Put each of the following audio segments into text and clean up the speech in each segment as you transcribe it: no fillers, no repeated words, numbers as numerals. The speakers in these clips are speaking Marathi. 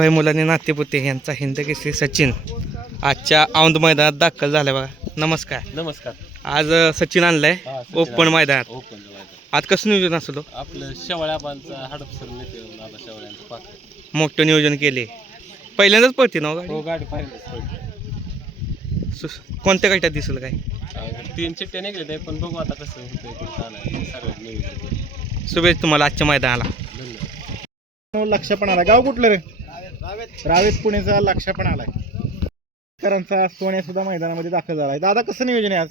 भाई मुलांनी नातेपुते यांचा हिंद केसरी सचिन आजच्या औंध मैदानात दाखल झाला बघा. नमस्कार. नमस्कार. आज सचिन आणलाय ओपन मैदानात. ओपन आज कसं नियोजन असलं? आपलं शेवळ्याबांचा हडपसर नेते दादा शेवळ्यांचं पाक मोठं नियोजन केले. पहिल्यांदाच पळते ना गाडी? हो, गाडी पाहिजे. कोणत्या गटात दिसेल काय? 3 चिट्टे निघले ते, पण बघू आता कसं होतंय सगळं नियोजन. शुभेच्छा तुम्हाला आजच्या मैदानाला. धन्यवाद. लक्ष पण आला. गाव कुठलं रे? रावेत पुणेचा लक्ष पण आलाय. करांचा सोन्या सुद्धा मैदानामध्ये दाखल झालाय. दादा कसं नियोजन आहे आज?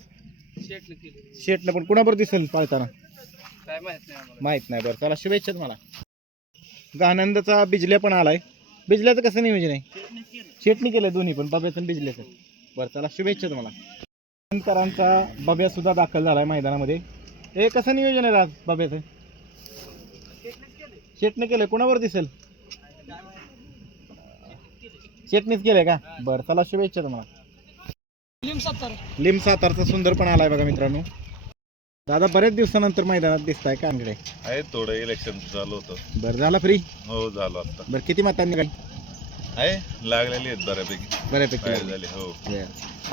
शेटला पण कुणाबरोबर दिसेल पाळताना? माहित नाही. बरं चला, शुभेच्छा तुम्हाला. गानंदचा बिजल्या पण आलाय. बिजल्याचं कसं नियोजन आहे? शेटनी केलं दोन्ही पण, बब्याचं आणि बिजल्याचं. बरं चला, शुभेच्छा तुम्हाला. करांचा बब्या सुद्धा दाखल झालाय मैदानामध्ये. हे कसं नियोजन आहे आज बब्याचं? शेटने केलंय. कुणावर दिसेल? शेटनीच केलंय का? बरं चला, शुभेच्छा तुम्हाला. लिम सातारचा सुंदर पण आलाय बघा मित्रांनो. दादा बरेच दिवसानंतर मैदानात दिसताय का? आमकडे आहे थोडं इलेक्शन चालू होतं. बरं झाला फ्री? हो झालं आता. बरं किती मतांनी काय आहे लागलेली आहेत बऱ्यापैकी बऱ्यापैकी झाले. हो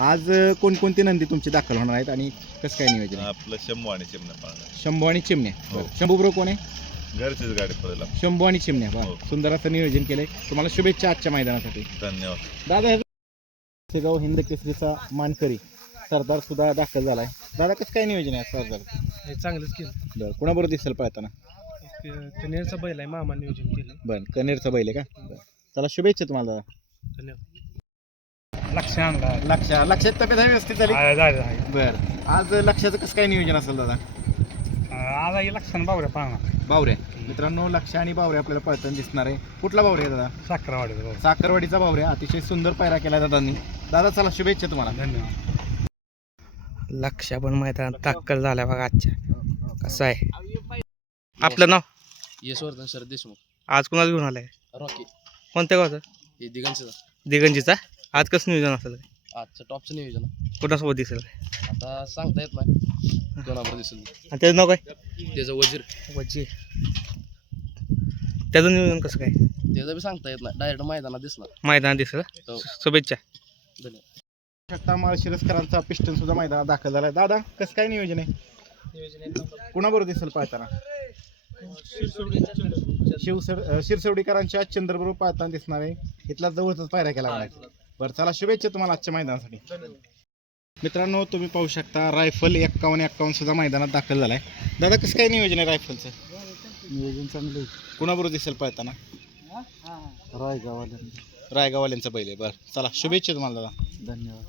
आज कोणकोणती नंदी तुमची दाखल होणार आहेत आणि कसं काय नियोजन आहे? आपलं शंभू आणि चिमण्या पाळणार. शंभू आणि चिमण्या. हो. शंभू बरोबर कोण आहे? घरचीच गाडी पडेल. शंभू आणि चिमण्या. हो. बरं, सुंदर असं नियोजन केलंय. तुम्हाला शुभेच्छा आजच्या मैदानासाठी. धन्यवाद. दादा शेगाव हिंद केसरीचा मानकरी सरदार सुद्धा दाखल झालाय. दादा कसं काय नियोजन आहे सरदार? चांगलंच केलं. बरं, कुणाबरोबर दिसेल पळताना? कनेरचा बैल आहे, मामा नियोजन केलं. बरं, कनेरचा बैल आहे का? बरं चला, शुभेच्छा तुम्हाला दादा. धन्यवाद. लक्ष आणला. लक्षात तब्येत आहे व्यवस्थित झाली? बरं, आज लक्षाचं कसं काय नियोजन असेल दादा? आज लक्षण बावऱ्या पाहणार. बावऱ्या मित्रांनो, लक्ष आणि बावऱ्या आपल्याला पळताना दिसणार आहे. कुठला बावऱ्या आहे दादा? साखरवाडी. साखरवाडीचा बावऱ्या. अतिशय सुंदर पायरा केला दादांनी. दादा चला, शुभेच्छा तुम्हाला. धन्यवाद. लक्ष पण मैदानात दाखल झाला बघा आजच्या. कसं आहे आपलं नाव? यशवर्धन शरद देशमुख. आज कुणाला घेऊन आलाय? रॉकी. कोणत्या गावचं? हे दिगंजचा. दिगंजीचा. आज कसं नियोजन असेल? आजचं टॉपचं नियोजन. कुणासोबत दिसेल? आता सांगता येत नाही कोणाबरोबर दिसेल. आणि त्याचं नाव काय? त्याचं वजीर. वजी. त्याचं नियोजन कसं काय? त्याचं बी सांगता येत नाही, डायरेक्ट मैदानात दिसणार. मैदानात दिसेल. हो. शुभेच्छा. धन्यवाद. शकता माळशिरसकरांचा पिस्टन सुद्धा मैदानात दाखल झालाय. दादा कसं काय नियोजन आहे? कुणाबरोबर दिसेल पाळताना? शिरसवडीकरांच्या चंद्रबरोबर पाळताना दिसणार आहे. इथला जवळच पायऱ्या केला आहे. बरं चला, शुभेच्छा तुम्हाला आजच्या मैदानासाठी. मित्रांनो, तुम्ही पाहू शकता रायफल 51 सुद्धा मैदानात दाखल झालाय. दादा कसं काय नियोजन आहे रायफलचं? नियोजन चांगलं. कुणाबरोबर दिसेल पाळताना? रायगाववाल्यांचा बैल आहे. बरं चला, शुभेच्छा तुम्हाला दादा. धन्यवाद.